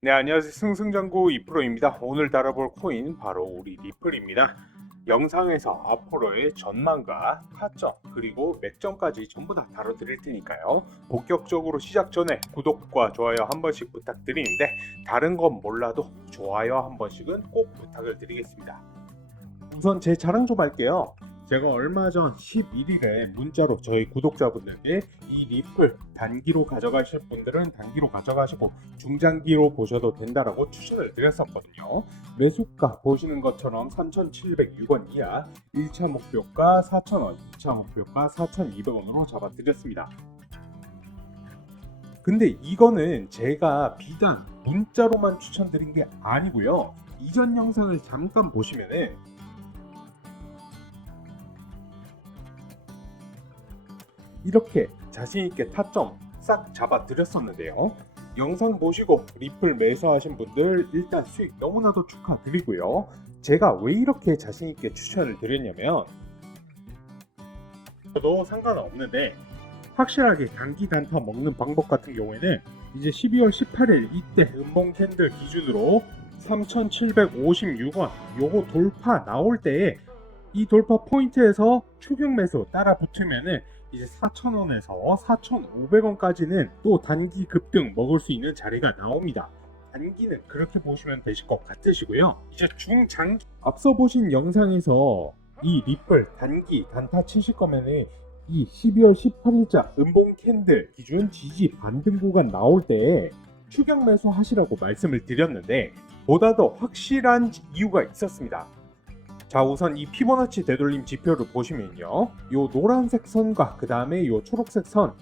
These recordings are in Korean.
네, 안녕하세요. 승승장구 이프로입니다. 오늘 다뤄볼 코인 바로 우리 리플입니다. 영상에서 앞으로의 전망과 타점 그리고 맥점까지 전부 다 다뤄드릴 테니까요. 본격적으로 시작 전에 구독과 좋아요 한 번씩 부탁드리는데 다른 건 몰라도 좋아요 한 번씩은 꼭 부탁을 드리겠습니다. 우선 제 자랑 좀 할게요. 제가 얼마 전 11일에 문자로 저희 구독자분들께 이 리플 단기로 가져가실 분들은 단기로 가져가시고 중장기로 보셔도 된다라고 추천을 드렸었거든요. 매수가 보시는 것처럼 3,706원 이하, 1차 목표가 4,000원, 2차 목표가 4,200원으로 잡아드렸습니다. 근데 이거는 제가 비단 문자로만 추천드린 게 아니고요. 이전 영상을 잠깐 보시면은 이렇게 자신있게 타점 싹 잡아 드렸었는데요. 영상 보시고 리플 매수하신 분들 일단 수익 너무나도 축하드리고요. 제가 왜 이렇게 자신있게 추천을 드렸냐면 저도 상관은 없는데 확실하게 단기 단타 먹는 방법 같은 경우에는 이제 12월 18일 이때 음봉 캔들 기준으로 3,756원 요거 돌파 나올 때에 이 돌파 포인트에서 추격 매수 따라 붙으면은 이제 4,000원에서 4,500원까지는 또 단기 급등 먹을 수 있는 자리가 나옵니다. 단기는 그렇게 보시면 되실 것 같으시고요. 이제 중장기 앞서 보신 영상에서 이 리플 단기 단타 치실 거면은 이 12월 18일자 음봉 캔들 기준 지지 반등 구간 나올 때 추격 매수 하시라고 말씀을 드렸는데 보다 더 확실한 이유가 있었습니다. 자, 우선 이 피보나치 되돌림 지표를 보시면요, 요 노란색 선과 그 다음에 요 초록색 선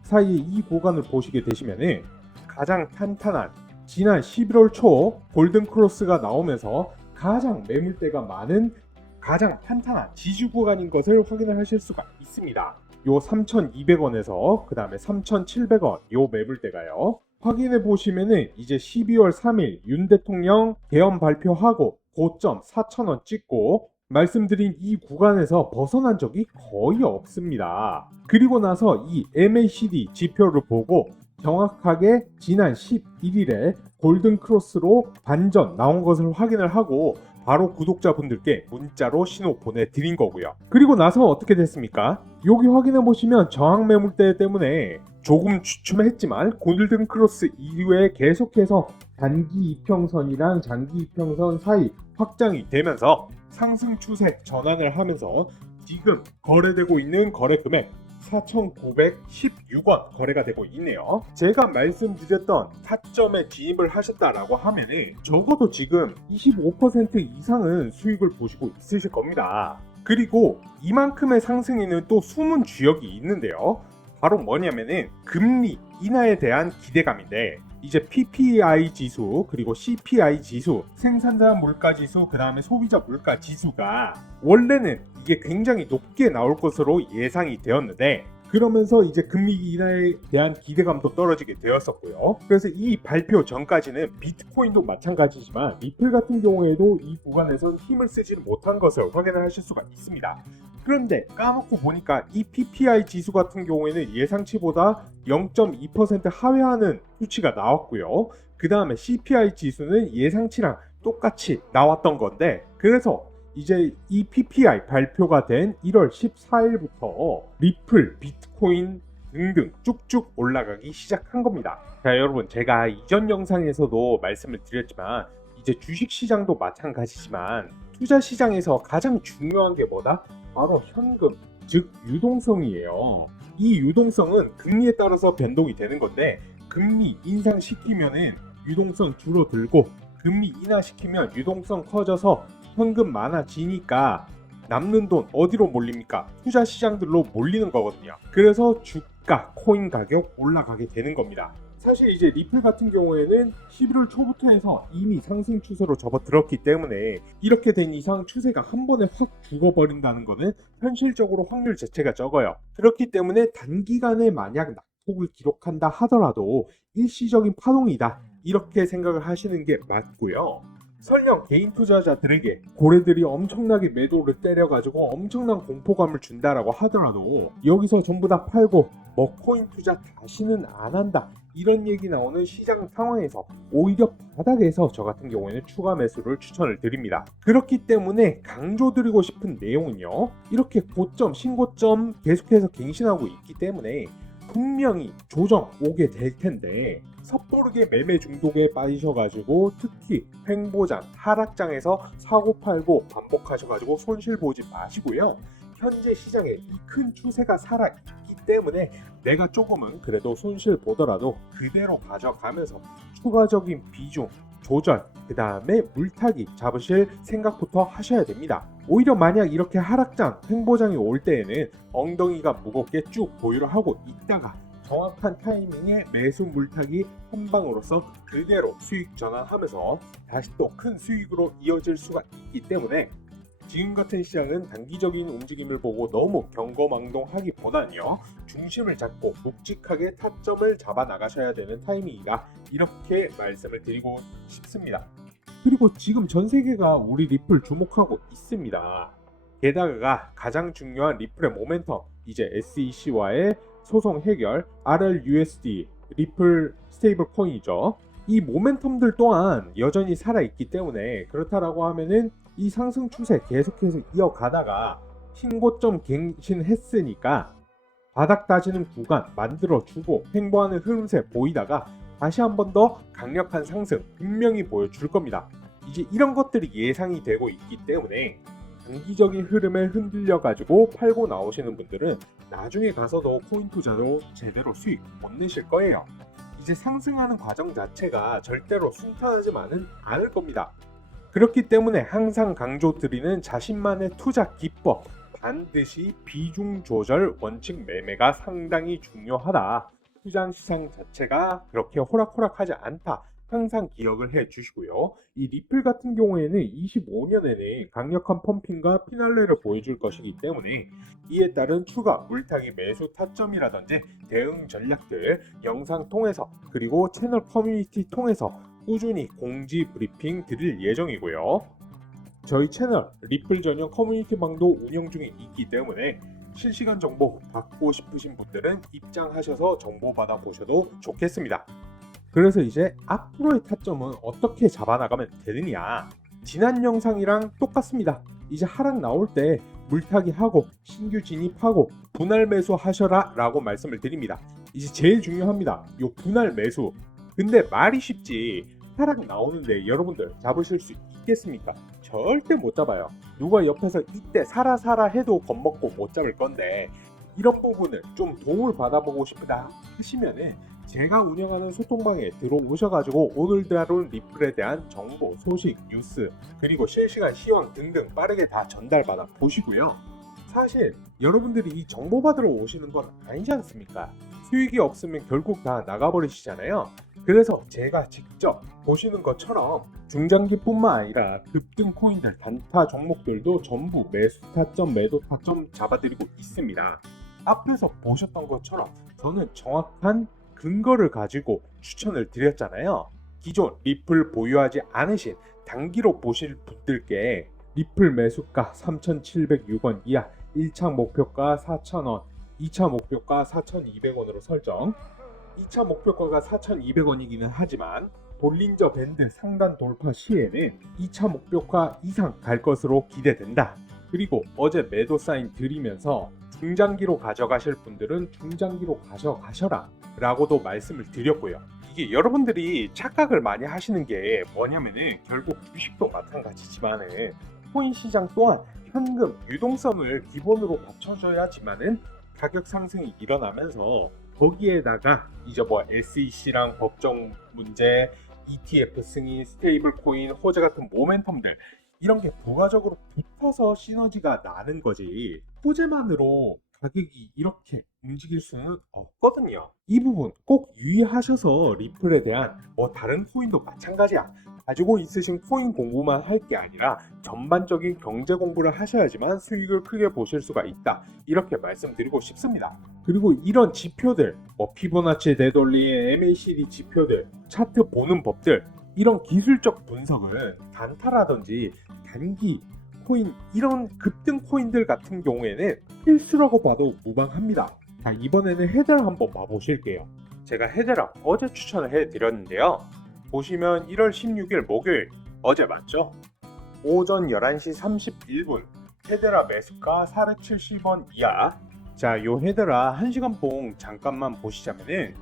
사이의 이 구간을 보시게 되시면은 가장 탄탄한 지난 11월 초 골든 크로스가 나오면서 가장 매물대가 많은 가장 탄탄한 지지 구간인 것을 확인을 하실 수가 있습니다. 요 3,200원에서 그 다음에 3,700원 요 매물대가요. 확인해 보시면은 이제 12월 3일 윤 대통령 개헌 발표하고 고점 4,000원 찍고 말씀드린 이 구간에서 벗어난 적이 거의 없습니다. 그리고 나서 이 MACD 지표를 보고 정확하게 지난 11일에 골든 크로스로 반전 나온 것을 확인을 하고 바로 구독자분들께 문자로 신호 보내드린 거고요. 그리고 나서 어떻게 됐습니까? 여기 확인해 보시면 저항 매물대 때문에 조금 주춤했지만 골든 크로스 이후에 계속해서 단기 이평선이랑 장기 이평선 사이 확장이 되면서 상승 추세 전환을 하면서 지금 거래되고 있는 거래 금액 4,916원 거래가 되고 있네요. 제가 말씀드렸던 타점에 진입을 하셨다라고 하면은 적어도 지금 25% 이상은 수익을 보시고 있으실 겁니다. 그리고 이만큼의 상승에는 또 숨은 주역이 있는데요. 바로 뭐냐면은 금리 인하에 대한 기대감인데 이제 PPI 지수 그리고 CPI 지수 생산자 물가 지수 그 다음에 소비자 물가 지수가 원래는 이게 굉장히 높게 나올 것으로 예상이 되었는데 그러면서 이제 금리 인하에 대한 기대감도 떨어지게 되었었고요. 그래서 이 발표 전까지는 비트코인도 마찬가지지만 리플 같은 경우에도 이 구간에선 힘을 쓰지를 못한 것을 확인을 하실 수가 있습니다. 그런데 까놓고 보니까 이 PPI 지수 같은 경우에는 예상치보다 0.2% 하회하는 수치가 나왔고요. 그 다음에 CPI 지수는 예상치랑 똑같이 나왔던 건데 그래서 이제 이 PPI 발표가 된 1월 14일부터 리플, 비트코인 등등 쭉쭉 올라가기 시작한 겁니다. 자, 여러분 제가 이전 영상에서도 말씀을 드렸지만 이제 주식시장도 마찬가지지만 투자시장에서 가장 중요한 게 뭐다? 바로 현금, 즉 유동성이에요. 이 유동성은 금리에 따라서 변동이 되는 건데 금리 인상시키면은 유동성 줄어들고 금리 인하시키면 유동성 커져서 현금 많아지니까 남는 돈 어디로 몰립니까? 투자 시장들로 몰리는 거거든요. 그래서 주가, 코인 가격 올라가게 되는 겁니다. 사실 이제 리플 같은 경우에는 11월 초부터 해서 이미 상승 추세로 접어들었기 때문에 이렇게 된 이상 추세가 한 번에 확 죽어버린다는 것은 현실적으로 확률 자체가 적어요. 그렇기 때문에 단기간에 만약 낙폭을 기록한다 하더라도 일시적인 파동이다 이렇게 생각을 하시는 게 맞고요. 설령 개인 투자자들에게 고래들이 엄청나게 매도를 때려가지고 엄청난 공포감을 준다라고 하더라도 여기서 전부 다 팔고 뭐 코인 투자 다시는 안 한다 이런 얘기 나오는 시장 상황에서 오히려 바닥에서 저 같은 경우에는 추가 매수를 추천을 드립니다. 그렇기 때문에 강조드리고 싶은 내용은요, 이렇게 고점 신고점 계속해서 갱신하고 있기 때문에 분명히 조정 오게 될 텐데 섣부르게 매매 중독에 빠지셔가지고 특히 횡보장 하락장에서 사고 팔고 반복하셔가지고 손실 보지 마시고요. 현재 시장에 이 큰 추세가 살아있기 때문에 내가 조금은 그래도 손실 보더라도 그대로 가져가면서 추가적인 비중 조절, 그 다음에 물타기 잡으실 생각부터 하셔야 됩니다. 오히려 만약 이렇게 하락장, 횡보장이 올 때에는 엉덩이가 무겁게 쭉 보유를 하고 있다가 정확한 타이밍에 매수 물타기 한 방으로써 그대로 수익 전환하면서 다시 또 큰 수익으로 이어질 수가 있기 때문에 지금 같은 시장은 단기적인 움직임을 보고 너무 경거망동하기보다는요, 중심을 잡고 묵직하게 타점을 잡아 나가셔야 되는 타이밍이다, 이렇게 말씀을 드리고 싶습니다. 그리고 지금 전 세계가 우리 리플 주목하고 있습니다. 게다가 가장 중요한 리플의 모멘텀, 이제 SEC와의 소송 해결, RLUSD, 리플 스테이블 코인이죠. 이 모멘텀들 또한 여전히 살아있기 때문에 그렇다라고 하면은 이 상승 추세 계속해서 이어가다가 신고점 갱신했으니까 바닥 다지는 구간 만들어주고 횡보하는 흐름세 보이다가 다시 한 번 더 강력한 상승 분명히 보여줄 겁니다. 이제 이런 것들이 예상이 되고 있기 때문에 단기적인 흐름에 흔들려 가지고 팔고 나오시는 분들은 나중에 가서도 코인 투자로 제대로 수익 못 내실 거예요. 이제 상승하는 과정 자체가 절대로 순탄하지만은 않을 겁니다. 그렇기 때문에 항상 강조드리는 자신만의 투자 기법, 반드시 비중 조절 원칙 매매가 상당히 중요하다. 투자 시장 자체가 그렇게 호락호락하지 않다. 항상 기억을 해 주시고요. 이 리플 같은 경우에는 25년에는 강력한 펌핑과 피날레를 보여줄 것이기 때문에 이에 따른 추가 물타기 매수 타점이라든지 대응 전략들 영상 통해서 그리고 채널 커뮤니티 통해서 꾸준히 공지 브리핑 드릴 예정이고요. 저희 채널 리플 전용 커뮤니티 방도 운영 중에 있기 때문에 실시간 정보 받고 싶으신 분들은 입장하셔서 정보 받아 보셔도 좋겠습니다. 그래서 이제 앞으로의 타점은 어떻게 잡아나가면 되느냐, 지난 영상이랑 똑같습니다. 이제 하락 나올 때 물타기 하고 신규 진입하고 분할 매수 하셔라 라고 말씀을 드립니다. 이제 제일 중요합니다. 요 분할 매수. 근데 말이 쉽지 하락 나오는데 여러분들 잡으실 수 있겠습니까? 절대 못 잡아요. 누가 옆에서 이때 사라 해도 겁먹고 못 잡을 건데, 이런 부분을 좀 도움을 받아보고 싶다 하시면은 제가 운영하는 소통방에 들어오셔가지고 오늘 다룬 리플에 대한 정보, 소식, 뉴스, 그리고 실시간 시황 등등 빠르게 다 전달받아 보시고요. 사실 여러분들이 이 정보 받으러 오시는 건 아니지 않습니까? 수익이 없으면 결국 다 나가버리시잖아요. 그래서 제가 직접 보시는 것처럼 중장기뿐만 아니라 급등 코인들, 단타 종목들도 전부 매수 타점, 매도 타점 잡아드리고 있습니다. 앞에서 보셨던 것처럼 저는 정확한 근거를 가지고 추천을 드렸잖아요. 기존 리플 보유하지 않으신 단기로 보실 분들께 리플 매수가 3,706원 이하, 1차 목표가 4,000원, 2차 목표가 4,200원으로 설정. 2차 목표가가 4,200원이기는 하지만 볼린저 밴드 상단 돌파 시에는 2차 목표가 이상 갈 것으로 기대된다. 그리고 어제 매도 사인 드리면서 중장기로 가져가실 분들은 중장기로 가져가셔라 라고도 말씀을 드렸고요. 이게 여러분들이 착각을 많이 하시는 게 뭐냐면은 결국 주식도 마찬가지지만은 코인 시장 또한 현금 유동성을 기본으로 받쳐줘야지만은 가격 상승이 일어나면서 거기에다가 이제 뭐 SEC랑 법정 문제, ETF 승인, 스테이블 코인, 호재 같은 모멘텀들 이런 게 부가적으로 붙어서 시너지가 나는 거지, 호재만으로 가격이 이렇게 움직일 수는 없거든요. 이 부분 꼭 유의하셔서 리플에 대한 다른 코인도 마찬가지야. 가지고 있으신 코인 공부만 할 게 아니라 전반적인 경제 공부를 하셔야지만 수익을 크게 보실 수가 있다. 이렇게 말씀드리고 싶습니다. 그리고 이런 지표들, 피보나치 되돌림, MACD 지표들, 차트 보는 법들, 이런 기술적 분석은 단타라든지 단기 코인, 이런 급등 코인들 같은 경우에는 필수라고 봐도 무방합니다. 자, 이번에는 헤드라 한번 봐보실게요. 제가 헤드라 어제 추천을 해드렸는데요. 보시면 1월 16일 목요일, 어제 맞죠? 오전 11시 31분 헤드라 매수가 470원 이하. 자, 요 헤드라 1시간 봉 잠깐만 보시자면은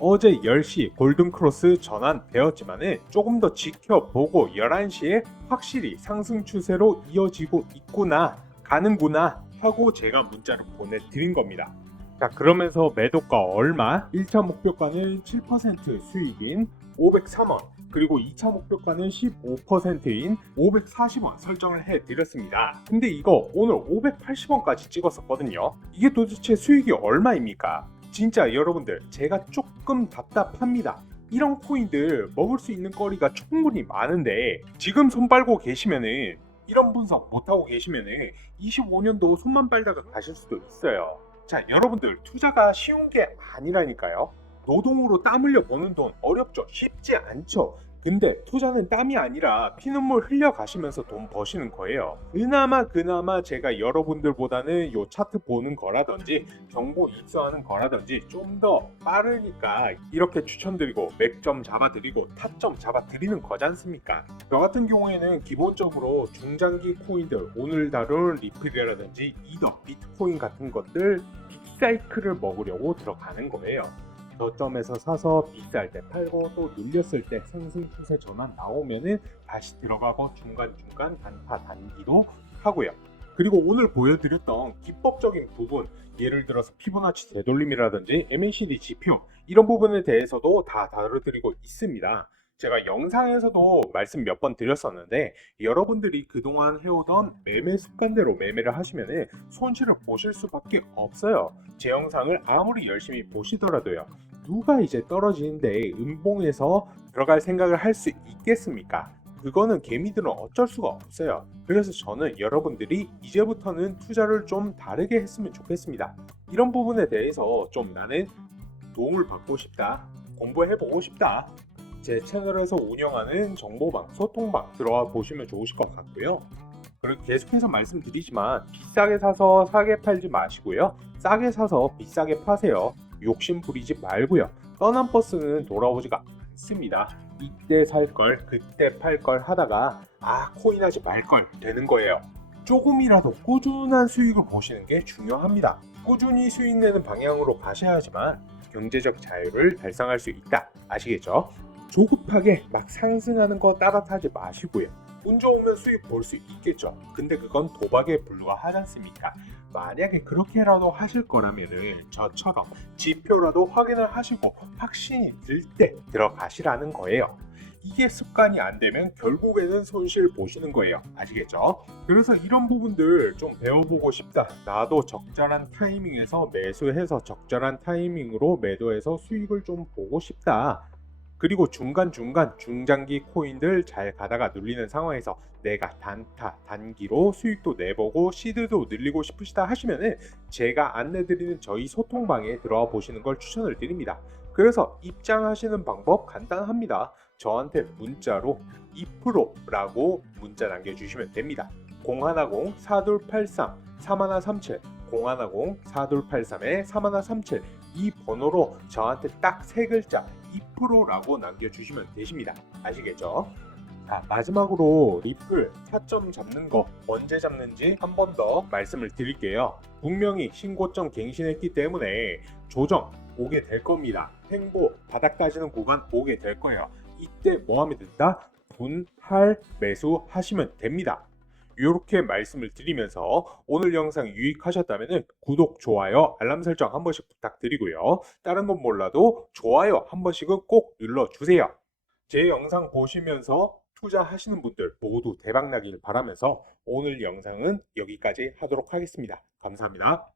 어제 10시 골든크로스 전환되었지만은 조금 더 지켜보고 11시에 확실히 상승 추세로 이어지고 있구나, 가는구나 하고 제가 문자를 보내드린 겁니다. 자, 그러면서 매도가 얼마? 1차 목표가는 7% 수익인 503원, 그리고 2차 목표가는 15%인 540원 설정을 해드렸습니다. 근데 이거 오늘 580원까지 찍었었거든요. 이게 도대체 수익이 얼마입니까? 진짜 여러분들, 제가 조금 답답합니다. 이런 코인들 먹을 수 있는 거리가 충분히 많은데 지금 손 빨고 계시면은, 이런 분석 못하고 계시면은 25년도 손만 빨다가 가실 수도 있어요. 자, 여러분들, 투자가 쉬운 게 아니라니까요. 노동으로 땀 흘려 버는 돈 어렵죠? 쉽지 않죠? 근데 투자는 땀이 아니라 피눈물 흘려 가시면서 돈 버시는 거예요. 그나마 제가 여러분들보다는 요 차트 보는 거라든지 정보 입수하는 거라든지 좀 더 빠르니까 이렇게 추천드리고 맥점 잡아드리고 타점 잡아드리는 거지 않습니까? 저 같은 경우에는 기본적으로 중장기 코인들, 오늘 다룰 리플이라든지 이더, 비트코인 같은 것들 빅사이클을 먹으려고 들어가는 거예요. 저점에서 사서 비쌀 때 팔고, 또 눌렸을 때 상승 추세 전환 나오면은 다시 들어가고 중간중간 단타 단기도 하고요. 그리고 오늘 보여드렸던 기법적인 부분, 예를 들어서 피보나치 되돌림이라든지 MACD 지표, 이런 부분에 대해서도 다 다뤄드리고 있습니다. 제가 영상에서도 말씀 몇 번 드렸었는데, 여러분들이 그동안 해오던 매매 습관대로 매매를 하시면 손실을 보실 수밖에 없어요. 제 영상을 아무리 열심히 보시더라도요, 누가 이제 떨어지는데 음봉에서 들어갈 생각을 할 수 있겠습니까? 그거는 개미들은 어쩔 수가 없어요. 그래서 저는 여러분들이 이제부터는 투자를 좀 다르게 했으면 좋겠습니다. 이런 부분에 대해서 좀 나는 도움을 받고 싶다, 공부해보고 싶다, 제 채널에서 운영하는 정보방, 소통방 들어와 보시면 좋으실 것 같고요. 그리고 계속해서 말씀드리지만 비싸게 사서 싸게 팔지 마시고요. 싸게 사서 비싸게 파세요. 욕심 부리지 말고요. 떠난 버스는 돌아오지가 않습니다. 이때 살 걸, 그때 팔 걸 하다가 코인 하지 말 걸 되는 거예요. 조금이라도 꾸준한 수익을 보시는 게 중요합니다. 꾸준히 수익 내는 방향으로 가셔야지만 경제적 자유를 달성할 수 있다. 아시겠죠? 조급하게 막 상승하는 거 따라타지 마시고요. 운 좋으면 수익 볼 수 있겠죠. 근데 그건 도박에 불과하지 않습니까? 만약에 그렇게라도 하실 거라면은 저처럼 지표라도 확인을 하시고 확신이 들 때 들어가시라는 거예요. 이게 습관이 안 되면 결국에는 손실 보시는 거예요. 아시겠죠? 그래서 이런 부분들 좀 배워보고 싶다. 나도 적절한 타이밍에서 매수해서 적절한 타이밍으로 매도해서 수익을 좀 보고 싶다. 그리고 중간중간 중장기 코인들 잘 가다가 눌리는 상황에서 내가 단타, 단기로 수익도 내보고 시드도 늘리고 싶으시다 하시면은 제가 안내드리는 저희 소통방에 들어와 보시는 걸 추천을 드립니다. 그래서 입장하시는 방법 간단합니다. 저한테 문자로 2%라고 문자 남겨주시면 됩니다. 010-4283-3137 010-4283-3137 이 번호로 저한테 딱 세 글자 2%라고 남겨주시면 되십니다. 아시겠죠? 자, 마지막으로 리플 타점 잡는 거 언제 잡는지 한 번 더 말씀을 드릴게요. 분명히 신고점 갱신했기 때문에 조정 오게 될 겁니다. 횡보 바닥 따지는 구간 오게 될 거예요. 이때 뭐 하면 된다? 분할 매수 하시면 됩니다. 이렇게 말씀을 드리면서 오늘 영상 유익하셨다면 구독, 좋아요, 알람 설정 한 번씩 부탁드리고요. 다른 건 몰라도 좋아요 한 번씩은 꼭 눌러주세요. 제 영상 보시면서 투자하시는 분들 모두 대박나길 바라면서 오늘 영상은 여기까지 하도록 하겠습니다. 감사합니다.